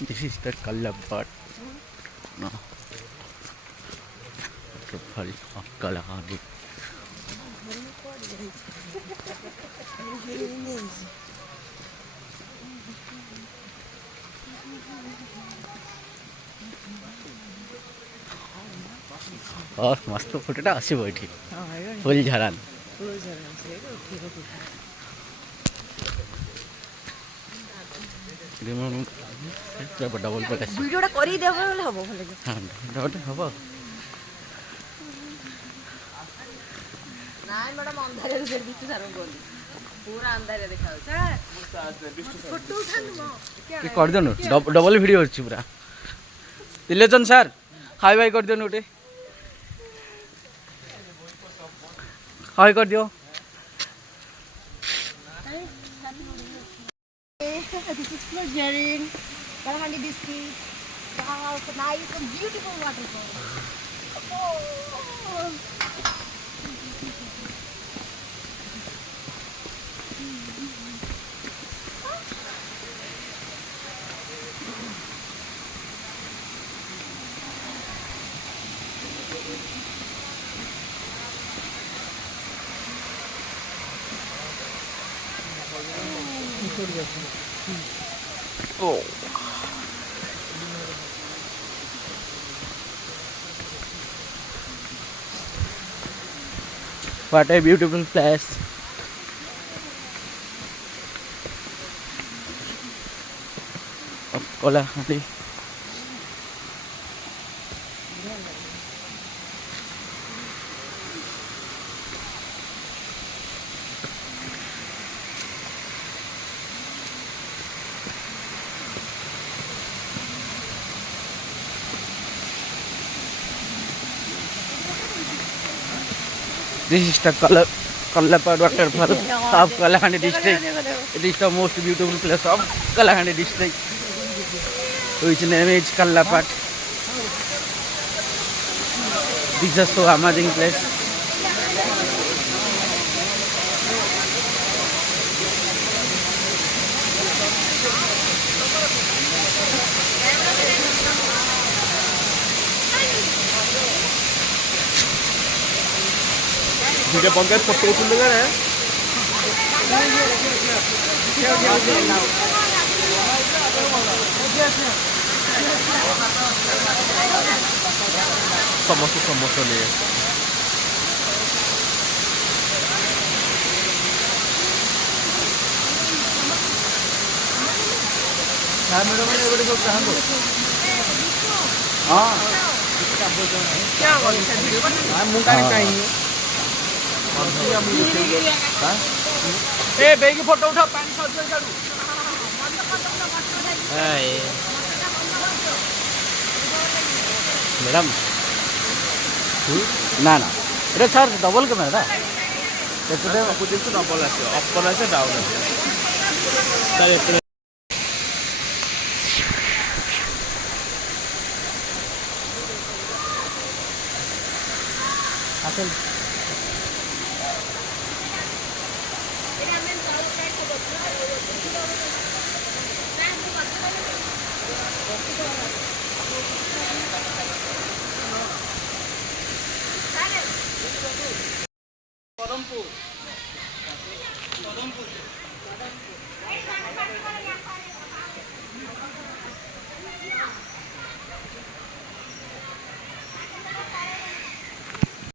This is the Kalabad. No. The Fall of Kalahari. और मस्त फोटोटा आसब ये फुल झारान डबल पट ভিডিওটা করেই দেব বলে হবো ভালো हाँ डबल हम না ম্যাডাম অন্ধারে দিতে সারো গলি পুরা অন্ধারে দেখা হচ্ছে ফটো উঠানো कर देनु डबल वीडियो अच्छी पूरा त्रिलोचन सर हाय बाय कर देनु उठे हाय कर दियो This is Flojaring, Kalahandi district. Wow, so nice and beautiful waterfall. Oh. Oh. What a beautiful place. Of Kalahandi. This is the Kalapad waterfall of Kalahandi district. It is the most beautiful place of Kalahandi district, which name is Kalapad. This is so amazing place. Tidak bangkai foto itu dengar ya? Sama ni. Kamera mana ini boleh kau hanggu? हाँ क्या बोलते Muka ni kain. ए बेगी photo उठा पानी shot कर करू madam ना ना এটা স্যার ডবল ক্যামেরা দা Itu aku jadi tu double aja, upper aja down aja. Tadi itu. আসল